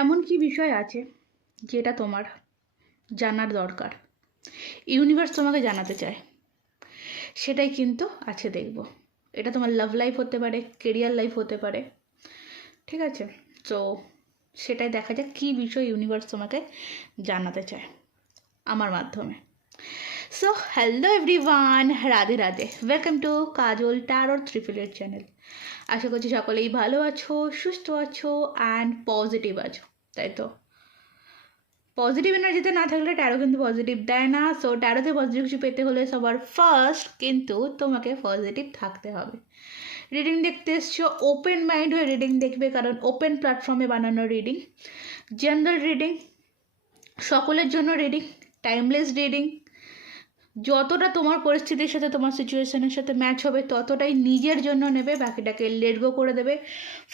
এমন কি বিষয় আছে যেটা তোমার জানার দরকার, ইউনিভার্স তোমাকে জানাতে চায়, সেটাই কিন্তু আছে দেখব। এটা তোমার লাভ লাইফ হতে পারে, কেরিয়ার লাইফ হতে পারে, ঠিক আছে? তো সেটাই দেখা যাক কী বিষয় ইউনিভার্স তোমাকে জানাতে চায় আমার মাধ্যমে। So hello everyone, Radhe Radhe, welcome to Kajal tarot triplet channel. আশা করছি সকলেই ভালো আছো, সুস্থ আছো অ্যান্ড পজিটিভ আছো, তাই তো? পজিটিভ এনার্জিতে না থাকলে ট্যারো কিন্তু পজিটিভ দেয় না। সো ট্যারোতে পজিটিভ কিছু পেতে হলে সবার ফার্স্ট কিন্তু তোমাকে পজিটিভ থাকতে হবে। রিডিং দেখতে এসছো, ওপেন মাইন্ড হয়ে রিডিং দেখবে, কারণ ওপেন প্ল্যাটফর্মে বানানো রিডিং, জেনারেল রিডিং, সকলের জন্য রিডিং, টাইমলেস রিডিং। যতটা তোমার পরিস্থিতির সাথে, তোমার সিচুয়েশনের সাথে ম্যাচ হবে ততটাই নিজের জন্য নেবে, বাকিটাকে লেট গো করে দেবে।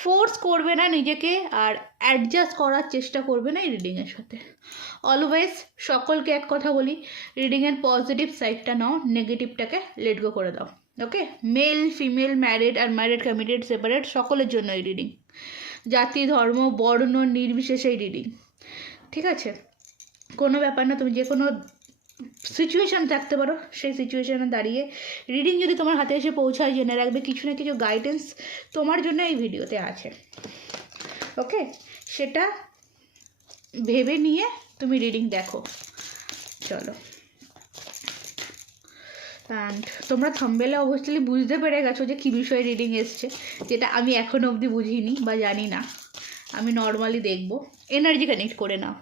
ফোর্স করবে না নিজেকে, আর অ্যাডজাস্ট করার চেষ্টা করবে না এই রিডিংয়ের সাথে। অলওয়েজ সকলকে এক কথা বলি, রিডিংয়ের পজিটিভ সাইডটা নাও, নেগেটিভটাকে লেট গো করে দাও। ওকে? মেল ফিমেল, ম্যারিড আর ম্যারিড, কমিটেড, সেপারেট, সকলের জন্য এই রিডিং। জাতি ধর্ম বর্ণ নির্বিশেষে এই রিডিং, ঠিক আছে? কোনো ব্যাপার না, তুমি যে কোনো সিচুয়েশান থাকতে পারো, সেই সিচুয়েশানে দাঁড়িয়ে রিডিং যদি তোমার হাতে এসে পৌঁছায়, জেনে রাখবে কিছু না কিছু গাইডেন্স তোমার জন্য এই ভিডিওতে আছে। ওকে? সেটা ভেবে নিয়ে তুমি রিডিং দেখো। চলো। অ্যান্ড তোমরা থাম্বনেলে অবশ্যই বুঝতে পেরে গেছো যে কী বিষয়ে রিডিং এসছে, যেটা আমি এখনও অবধি বুঝিনি বা জানি না। আমি নর্মালি দেখবো, এনার্জি কানেক্ট করে নাও।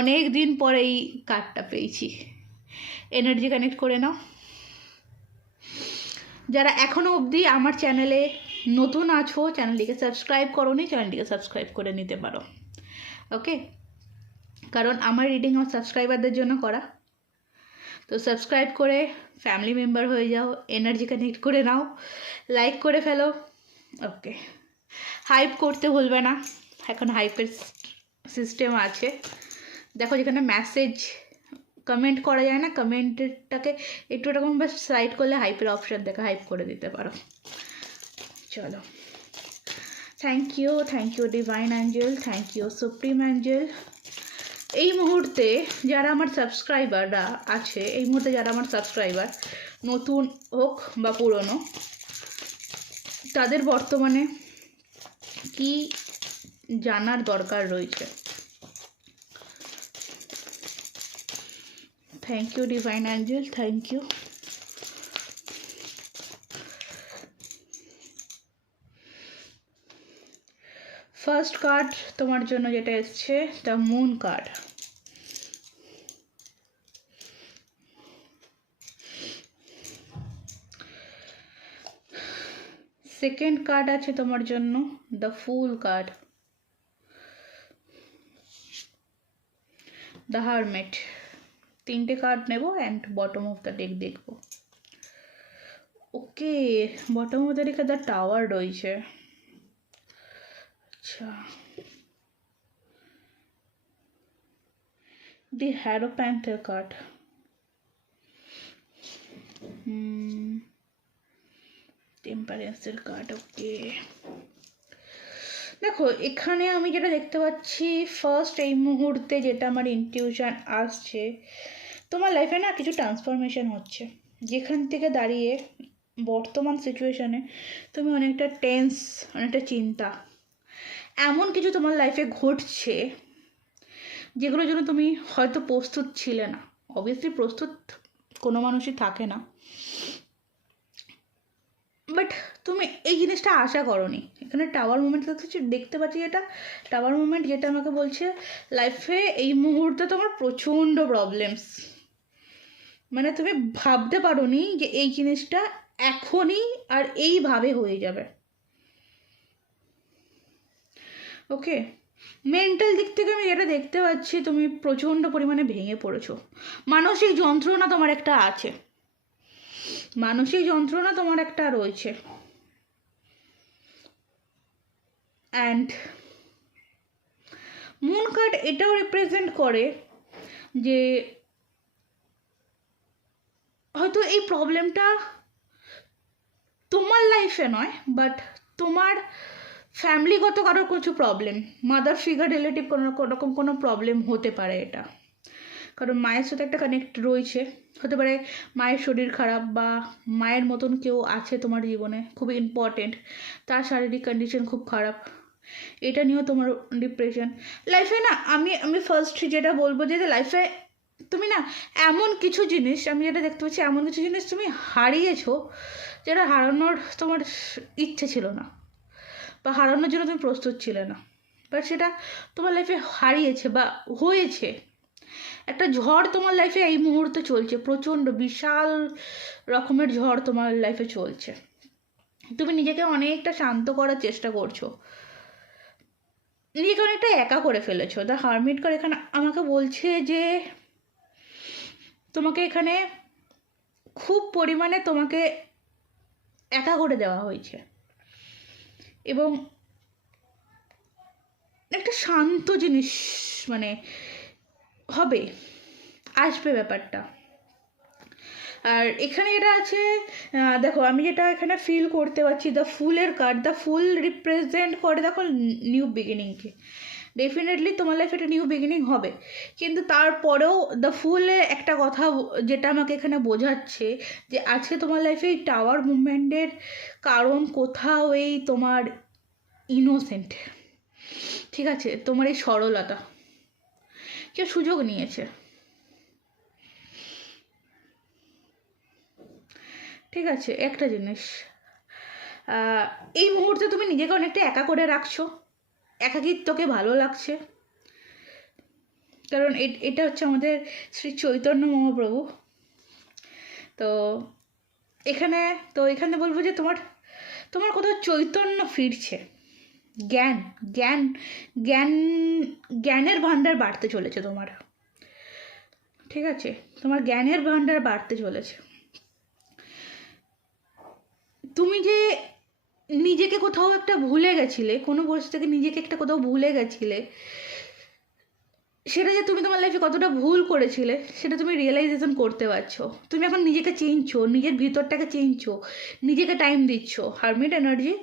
অনেক দিন পরে এই কার্ডটা পেয়েছি, এনার্জি কানেক্ট করে নাও। যারা এখনও অবধি আমার চ্যানেলে নতুন আছো, চ্যানেলটিকে সাবস্ক্রাইব করোনি, চ্যানেলটিকে সাবস্ক্রাইব করে নিতে পারো। ওকে? কারণ আমার রিডিং আমার সাবস্ক্রাইবারদের জন্য করা। তো সাবস্ক্রাইব করে ফ্যামিলি মেম্বার হয়ে যাও, এনার্জি কানেক্ট করে নাও, লাইক করে ফেলো। ওকে? হাইপ করতে ভুলবে না, এখন হাইপের সিস্টেম আছে। দেখো, যেখানে মেসেজ কমেন্ট করা যায় না, কমেন্টটাকে একটু এরকম বাস সাইড করলে হাইপের অপশান দেখে হাইপ করে দিতে পারো। চলো। Thank you divine angel, thank you supreme angel. এই মুহূর্তে যারা আমার সাবস্ক্রাইবাররা আছে, এই মুহূর্তে যারা আমার সাবস্ক্রাইবার, নতুন হোক বা পুরনো, তাদের বর্তমানে কি জানার দরকার রয়েছে। Thank you divine angel, thank you. First card তোমার জন্য যেটা এসছে, the moon card. Second card আছে তোমার জন্য, the fool card, the hermit. তিনটে কার্ড নেব and bottom of the deck দেখব। ওকে, বটম অফ দ্য ডেকে দ্য টাওয়ার রয়েছে। আচ্ছা, দি হ্যারোপ্যান্থের কার্ড। টেম্পারেন্সের কার্ড। ওকে, দেখো এখানে আমি যেটা দেখতে পাচ্ছি, ফার্স্ট এই মুহূর্তে যেটা আমার ইনটিউশন আসছে, তোমার লাইফে না কিছু ট্রান্সফরমেশন হচ্ছে, যেখান থেকে দাঁড়িয়ে বর্তমান সিচুয়েশানে তুমি অনেকটা টেন্স, অনেকটা চিন্তা, এমন কিছু তোমার লাইফে ঘটছে যেগুলোর জন্য তুমি হয়তো প্রস্তুত ছিলে না। অবভিয়াসলি প্রস্তুত কোনো মানুষই থাকে না, বাট তুমি এই জিনিসটা আশা করোনি। এখানে টাওয়ার মুভমেন্ট দেখতে পাচ্ছি, যেটা টাওয়ার মুভমেন্ট, যেটা আমাকে বলছে লাইফে এই মুহূর্তে তোমার প্রচণ্ড প্রবলেমস, মানে তুমি ভাবতে পারোনি যে এই জিনিসটা এখনই আর এইভাবে হয়ে যাবে। ওকে, মেন্টাল দিক থেকে আমি যেটা দেখতে পাচ্ছি, তুমি প্রচণ্ড পরিমাণে ভেঙে পড়েছো। মানসিক যন্ত্রণা তোমার একটা আছে, মানসিক যন্ত্রণা তোমার একটা রয়েছে। অ্যান্ড মুন কার্ড এটাও রিপ্রেজেন্ট করে যে হয়তো এই প্রবলেমটা তোমার লাইফে নয়, বাট তোমার ফ্যামিলিগত কারোর কিছু প্রবলেম, মাদার ফিগার রিলেটিভ কোনো রকম কোনো প্রবলেম হতে পারে এটা, কারণ মায়ের সাথে একটা কানেক্ট রয়েছে। হতে পারে মায়ের শরীর খারাপ, বা মায়ের মতন কেউ আছে তোমার জীবনে খুবই ইম্পর্টেন্ট, তার শারীরিক কন্ডিশন খুব খারাপ, এটা নিয়েও তোমার ডিপ্রেশন। লাইফে না আমি আমি ফার্স্ট যেটা বলবো যে লাইফে তুমি না এমন কিছু জিনিস, আমি যেটা দেখতে পাচ্ছি এমন কিছু জিনিস তুমি হারিয়েছো যেটা হারানোর তোমার ইচ্ছে ছিল না, বা হারানোর জন্য তুমি প্রস্তুত ছিলে না, বাট সেটা তোমার লাইফে হারিয়েছে বা হয়েছে। একটা ঝড় তোমার লাইফে এই মুহূর্তে চলছে, প্রচণ্ড বিশাল রকমের ঝড় তোমার লাইফে চলছে। তুমি নিজেকে অনেকটা শান্ত করার চেষ্টা করছো, নিজেকে অনেকটা একা করে ফেলেছো। দ্য হারমিট কার্ড এখানে আমাকে বলছে যে তোমাকে এখানে খুব পরিমাণে তোমাকে একা করে দেওয়া হয়েছে, এবং একটা শান্ত জিনিস মানে হবে, আসবে ব্যাপারটা। আর এখানে এটা আছে, দেখো আমি যেটা এখানে ফিল করতে পারছি, দ্য ফুলের কার্ড, দ্য ফুল রিপ্রেজেন্ট করে দেখো নিউ বিগিনিংকে। ডেফিনেটলি তোমার লাইফে একটা নিউ বিগিনিং হবে, কিন্তু তারপরেও দ্য ফুলে একটা কথা যেটা আমাকে এখানে বোঝাচ্ছে যে আজকে তোমার লাইফে এই টাওয়ার মুভমেন্টের কারণ কোথাও এই তোমার ইনোসেন্ট, ঠিক আছে, তোমার এই সরলতা কেউ সুযোগ নিয়েছে, ঠিক আছে। একটা জিনিস, এই মুহূর্তে তুমি নিজেকে অনেকটা একা করে রাখছো, একাকিত্বকে ভালো লাগছে, কারণ এটা হচ্ছে আমাদের শ্রী চৈতন্য মহাপ্রভু। তো এখানে এখানে বলবো যে তোমার তোমার কোথাও চৈতন্য ফিরছে, জ্ঞান জ্ঞান জ্ঞান জ্ঞানের ভাণ্ডার বাড়তে চলেছে তোমার, ঠিক আছে, তোমার জ্ঞানের ভাণ্ডার বাড়তে চলেছে। তুমি যে নিজেকে কোথাও একটা ভুলে গেছিলে, কোনো পরিস্থিতি থেকে নিজেকে একটা কোথাও ভুলে গেছিলে, সেটা যে তুমি তোমার লাইফে কতটা ভুল করেছিলে সেটা তুমি রিয়েলাইজেশন করতে পারছো। তুমি এখন নিজেকে চিনছো, নিজের ভিতরটাকে চিনছো, নিজেকে টাইম দিচ্ছ, হারমিট এনার্জি,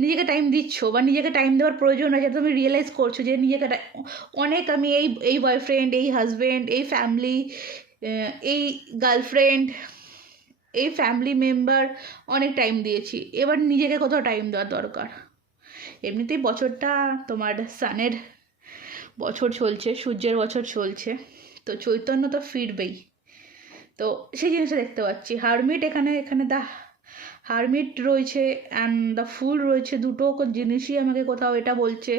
নিজেকে টাইম দিচ্ছ বা নিজেকে টাইম দেওয়ার প্রয়োজন আছে, তুমি রিয়েলাইজ করছো যে নিজেকে অনেক আমি এই এই বয়ফ্রেন্ড, এই হাজব্যান্ড, এই ফ্যামিলি, এই গার্লফ্রেন্ড, এই ফ্যামিলি মেম্বার অনেক টাইম দিয়েছি, এবার নিজেকে কোথাও টাইম দেওয়ার দরকার। এমনিতেই বছরটা তোমার সানের বছর চলছে, সূর্যের বছর চলছে, তো চৈতন্য তো ফিরবেই। তো সেই জিনিসটা দেখতে পাচ্ছি। হারমিট এখানে এখানে দ্য হারমিট রয়েছে অ্যান্ড দ্য ফুল রয়েছে, দুটো জিনিসই আমাকে কোথাও এটা বলছে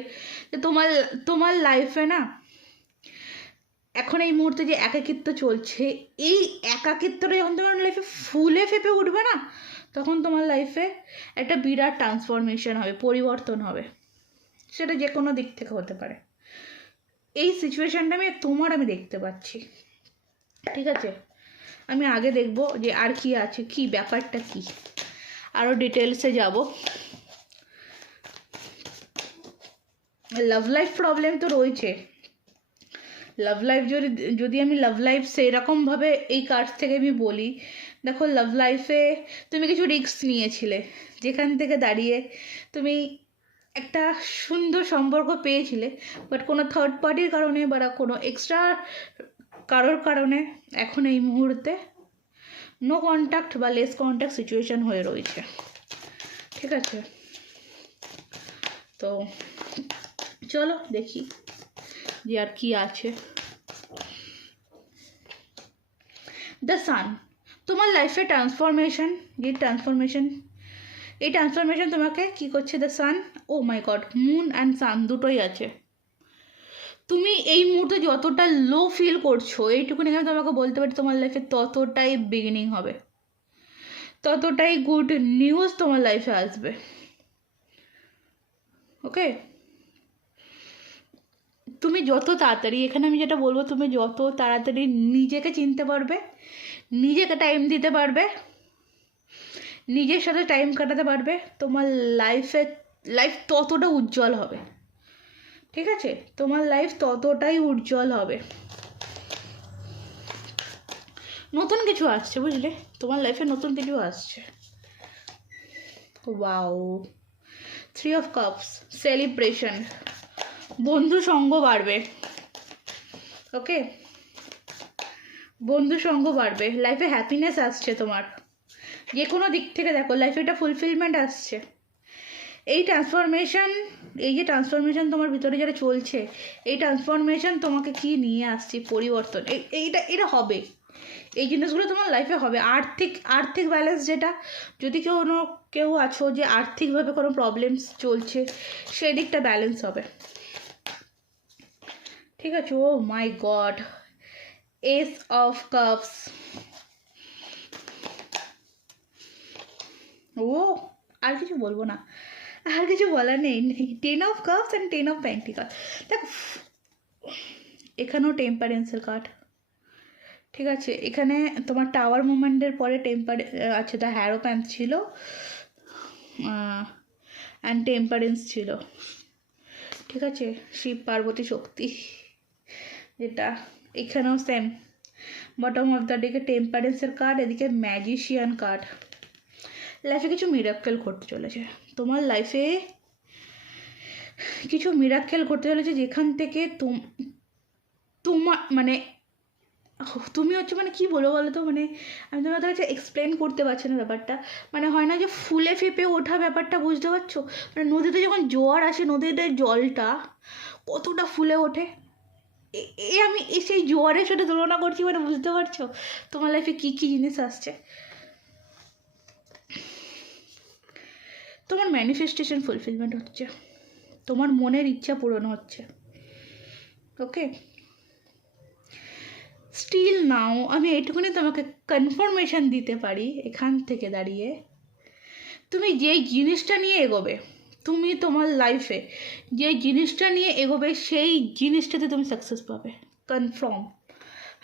যে তোমার তোমার লাইফে না এখন এই মুহূর্তে যে একাকিত্ব চলছে, এই একাকিত্বটা যখন তোমার লাইফে ফুলে ফেপে উঠবে না, তখন তোমার লাইফে একটা বিরাট ট্রান্সফরমেশন হবে, পরিবর্তন হবে, সেটা যে কোনো দিক থেকে হতে পারে। এই সিচুয়েশানটা আমি দেখতে পাচ্ছি, ঠিক আছে। আমি আগে দেখব যে আর কি আছে, কি ব্যাপারটা কি, আরও ডিটেলসে যাব। লাভ লাইফ প্রবলেম তো রয়েছে, লাভ লাইফ যদি আমি লাভ লাইফ সেরকমভাবে এই কার্ড থেকে আমি বলি, দেখো লাভ লাইফে তুমি কিছু রিস্ক নিয়েছিলে, যেখান থেকে দাঁড়িয়ে তুমি একটা সুন্দর সম্পর্ক পেয়েছিলে, বাট কোনো থার্ড পার্টির কারণে বা কোনো এক্সট্রা কারোর কারণে এখন এই মুহূর্তে নো কন্ট্যাক্ট বা লেস কন্ট্যাক্ট সিচুয়েশান হয়ে রয়েছে, ঠিক আছে। তো চলো দেখি যে আর কি আছে। দ্য সান, তোমার লাইফে ট্রান্সফরমেশন, এই ট্রান্সফরমেশন তোমাকে কি করছে, the sun, oh my god, moon and sun দুটোই আছে। তুমি এই মুহূর্তে যতটা লো ফিল করছো, এইটুকুনি আমি তোমাকে বলতে পারি তোমার লাইফে ততটাই বিগিনিং হবে, ততটাই গুড নিউজ তোমার লাইফে আসবে, ওকে। তুমি যত তাড়াতাড়ি, এখানে আমি যেটা বলবো, তুমি যত তাড়াতাড়ি নিজেকে চিনতে পারবে, নিজেকে টাইম দিতে পারবে, নিজের সাথে টাইম কাটাতে পারবে, তোমার লাইফ ততটা উজ্জ্বল হবে, ঠিক আছে, তোমার লাইফ ততটাই উজ্জ্বল হবে। নতুন কিছু আসছে, বুঝলে, তোমার লাইফে নতুন কিছু আসছে। ওয়াও, 3 অফ কাপস, সেলিব্রেশন, বন্ধু সঙ্গ বাড়বে। ওকে, বন্ধু সঙ্গ বাড়বে, লাইফে হ্যাপিনেস আসছে তোমার, যে কোনো দিক থেকে দেখো লাইফে একটা ফুলফিলমেন্ট আসছে। এই ট্রান্সফরমেশন, এই যে ট্রান্সফরমেশন তোমার ভিতরে যেটা চলছে, এই ট্রান্সফরমেশন তোমাকে কি নিয়ে আসছে, পরিবর্তন, এটা হবে, এই জিনিসগুলো তোমার লাইফে হবে। আর্থিক ব্যালেন্স, যেটা যদি কেউ আছো যে আর্থিকভাবে কোনো প্রবলেমস চলছে, সেই দিকটা ব্যালেন্স হবে। ঠিক আছে। ও my god, S of cups, ও আর কিছু বলবো না, আর কিছু বলার নেই। 10 of cups and 10 of pentacle. দেখো এখানেও টেম্পারেন্সের কার্ড। ঠিক আছে, এখানে তোমার টাওয়ার মুভমেন্টের পরে আচ্ছা দ্য হ্যারোপ্যান্থ ছিল অ্যান্ড টেম্পারেন্স ছিল। ঠিক আছে, শিব পার্বতী শক্তি, যেটা এখানেও সেম, বটম অফ দ্য ডেকে টেম্পারেন্সের কার্ড, এদিকে ম্যাজিশিয়ান কার্ড। লাইফে কিছু মিরাক্কেল ঘটতে চলেছে, তোমার লাইফে কিছু মিরাক্কেল ঘটতে চলেছে, যেখান থেকে তোমার মানে তুমি হচ্ছে মানে কী বলো বলো তো, মানে আমি তোমার কাছে এক্সপ্লেন করতে পারছি না ব্যাপারটা। মানে হয় না যে ফুলে ফেঁপে ওঠা ব্যাপারটা, বুঝতে পারছো? মানে নদীতে যখন জোয়ার আসে, নদীতে জলটা কতটা ফুলে ওঠে, আমি সেই জোয়ারের সাথে তুলনা করছি, মানে বুঝতে পারছো তোমার লাইফে কী কী জিনিস আসছে। তোমার ম্যানিফেস্টেশন ফুলফিলমেন্ট হচ্ছে, তোমার মনের ইচ্ছা পূরণ হচ্ছে। ওকে, স্টিল নাও আমি এইটুকুনি তোমাকে কনফার্মেশন দিতে পারি এখান থেকে দাঁড়িয়ে, তুমি যেই জিনিসটা নিয়ে এগোবে, তুমি তোমার লাইফে যে জিনিসটা নিয়ে এগোবে, সেই জিনিসটাতে তুমি সাকসেস পাবে, কনফার্ম,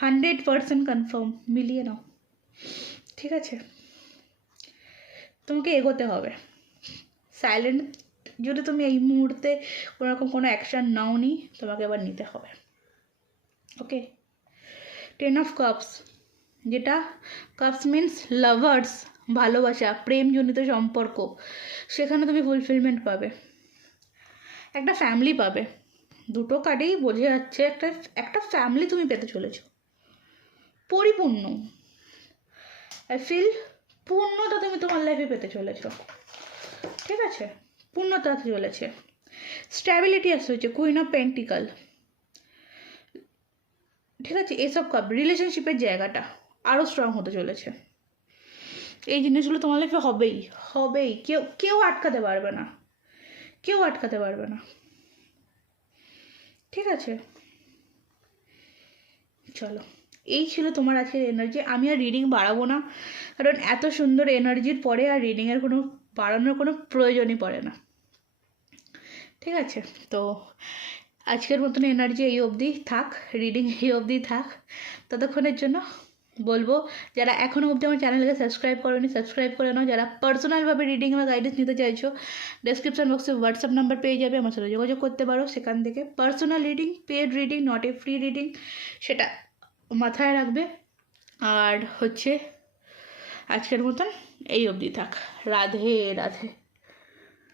100% কনফার্ম, মিলিয়ে নাও। ঠিক আছে, তোমাকে এগোতে হবে। সাইলেন্ট যদি তুমি এই মুহূর্তে কোনো অ্যাকশান নাও নি, তোমাকে এবার নিতে হবে। ওকে, 10 অফ কাপস, যেটা কাপস মিন্স লাভার্স, ভালোবাসা, প্রেমজনিত সম্পর্ক, সেখানে তুমি ফুলফিলমেন্ট পাবে, একটা ফ্যামিলি পাবে। দুটো কার্ডেই বোঝা যাচ্ছে একটা ফ্যামিলি তুমি পেতে চলেছ, পরিপূর্ণ, আই ফিল পূর্ণতা তুমি তোমার লাইফে পেতে চলেছ। ঠিক আছে, পূর্ণতা চলেছে, স্ট্যাবিলিটি আসতে হচ্ছে, কুইন অফ পেন্টিকল। ঠিক আছে, এসব কাপ, রিলেশনশিপের জায়গাটা আরও স্ট্রং হতে চলেছে। এই জিনিসগুলো তোমার লাইফে হবেই, কেউ আটকাতে পারবে না, কেউ আটকাতে পারবে না। ঠিক আছে, চলো, এই ছিল তোমার আজকের এনার্জি। আমি আর রিডিং বাড়াবো না, কারণ এত সুন্দর এনার্জির পরে আর রিডিংয়ের বাড়ানোর কোনো প্রয়োজনই পড়ে না। ঠিক আছে, তো আজকের মতন এনার্জি এই অবধি থাক, রিডিং এই অবধি থাক। ততক্ষণের জন্য বলবো, যারা এখনও অবধি আমার চ্যানেলকে সাবস্ক্রাইব করোনি, সাবস্ক্রাইব করে নাও। যারা পার্সোনালভাবে রিডিং বা গাইডেন্স নিতে চাইছো, ডেসক্রিপশন বক্সে হোয়াটসঅ্যাপ নাম্বার পেয়ে যাবে, আমার সাথে যোগাযোগ করতে পারো। সেখান থেকে personal reading, paid reading, not a free reading, সেটা মাথায় রাখবে। আর হচ্ছে আজকের মতন এই অবধি থাক। রাধে রাধে।